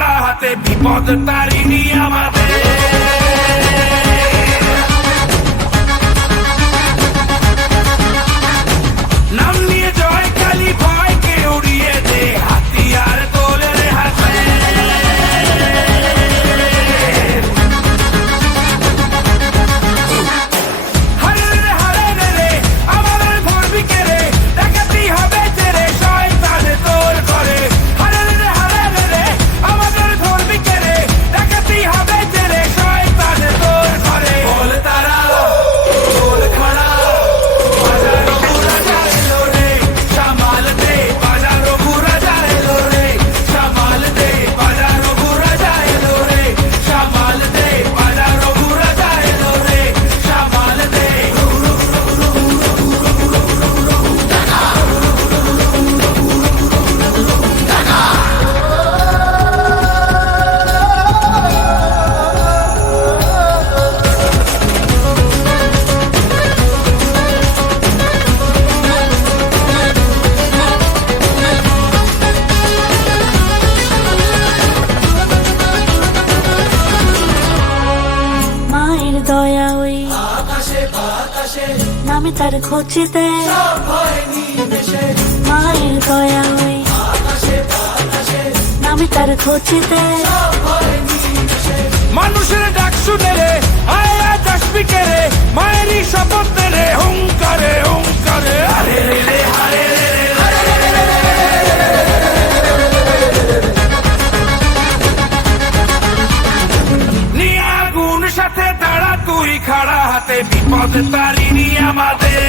তারা হাতে বিপদ তারিণী আমাদের। আমি তার খুঁজিতে। মায়ের দয়া আমি তার খোঁজিতে। মানুষের ডাক শুনে রে আয় আজ রে, মায়েরই শপথ রে হুঙ্ক খাড়া হাতে বিপদ তারিনি আমাদের।